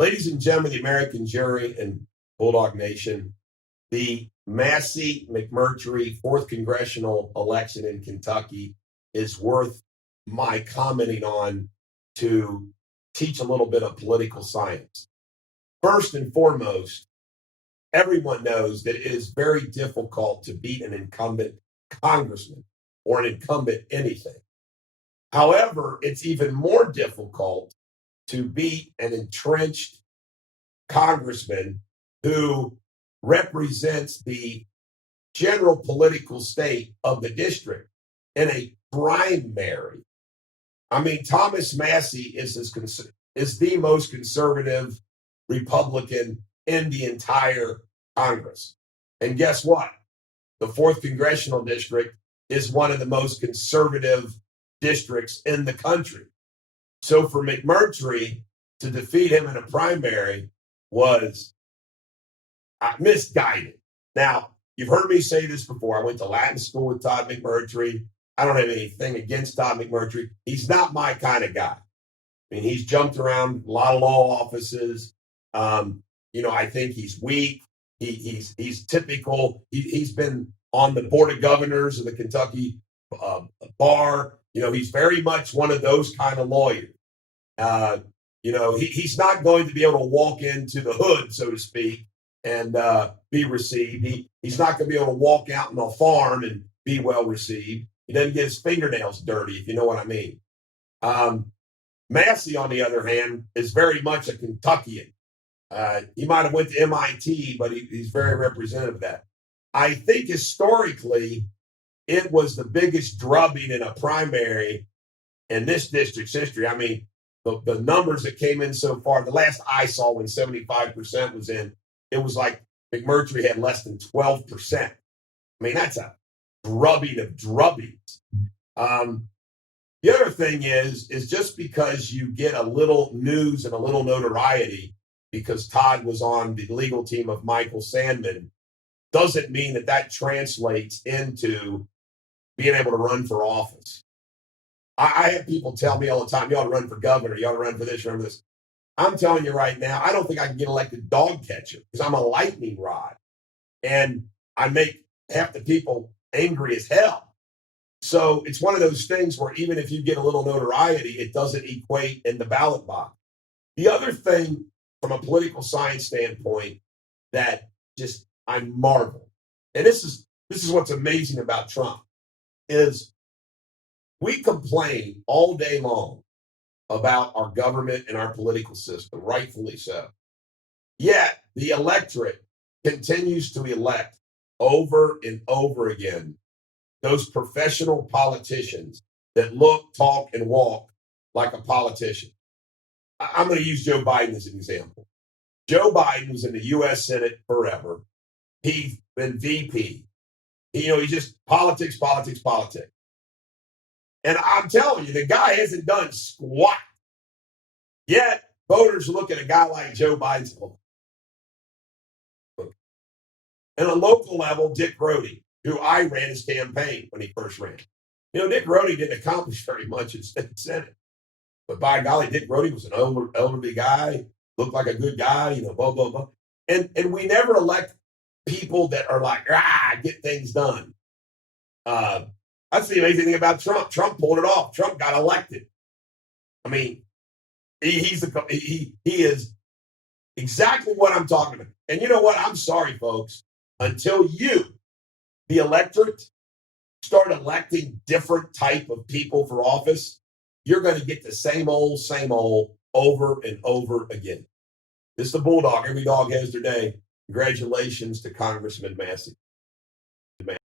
Ladies and gentlemen, the American jury and Bulldog Nation, the Massey McMurtry 4th congressional election in Kentucky is worth my commenting on to teach a little bit of political science. First and foremost, everyone knows that it is very difficult to beat an incumbent congressman or an incumbent anything. However, it's even more difficult to beat an entrenched congressman who represents the general political state of the district in a primary. I mean, Thomas Massey is the most conservative Republican in the entire Congress. And guess what? The 4th congressional district is one of the most conservative districts in the country. So for McMurtry to defeat him in a primary was misguided. Now, you've heard me say this before. I went to Latin school with Todd McMurtry. I don't have anything against Todd McMurtry. He's not my kind of guy. I mean, he's jumped around a lot of law offices. I think he's weak. He's typical. He's been on the board of governors of the Kentucky bar. He's very much one of those kind of lawyers. He's not going to be able to walk into the hood, so to speak, and be received. He's not going to be able to walk out on a farm and be well received. He doesn't get his fingernails dirty, if you know what I mean. Massey, on the other hand, is very much a Kentuckian. He might have went to MIT, but he's very representative of that. I think historically, it was the biggest drubbing in a primary in this district's history. I mean, the numbers that came in so far, the last I saw when 75% was in, it was like McMurtry had less than 12%. I mean, that's a drubbing of drubbings. The other thing is just because you get a little news and a little notoriety because Todd was on the legal team of Michael Sandman doesn't mean that translates into being able to run for office. I have people tell me all the time, you ought to run for governor, you ought to run for this, you ought to run for this. I'm telling you right now, I don't think I can get elected dog catcher because I'm a lightning rod. And I make half the people angry as hell. So it's one of those things where even if you get a little notoriety, it doesn't equate in the ballot box. The other thing from a political science standpoint that just I marvel, and this is what's amazing about Trump, is we complain all day long about our government and our political system, rightfully so. Yet the electorate continues to elect over and over again those professional politicians that look, talk, and walk like a politician. I'm going to use Joe Biden as an example. Joe Biden was in the U.S. Senate forever. He's been VP. He's just politics. And I'm telling you, the guy hasn't done squat. Yet voters look at a guy like Joe Biden. And on a local level, Dick Brody, who I ran his campaign when he first ran. Dick Brody didn't accomplish very much in the Senate. But by golly, Dick Brody was an elderly guy, looked like a good guy, blah, blah, blah. And we never elect people that are like, get things done. That's the amazing thing about Trump. Trump pulled it off. Trump got elected. I mean, he is exactly what I'm talking about. And you know what? I'm sorry, folks. Until you, the electorate, start electing different type of people for office, you're going to get the same old over and over again. This is the Bulldog. Every dog has their day. Congratulations to Congressman Massey.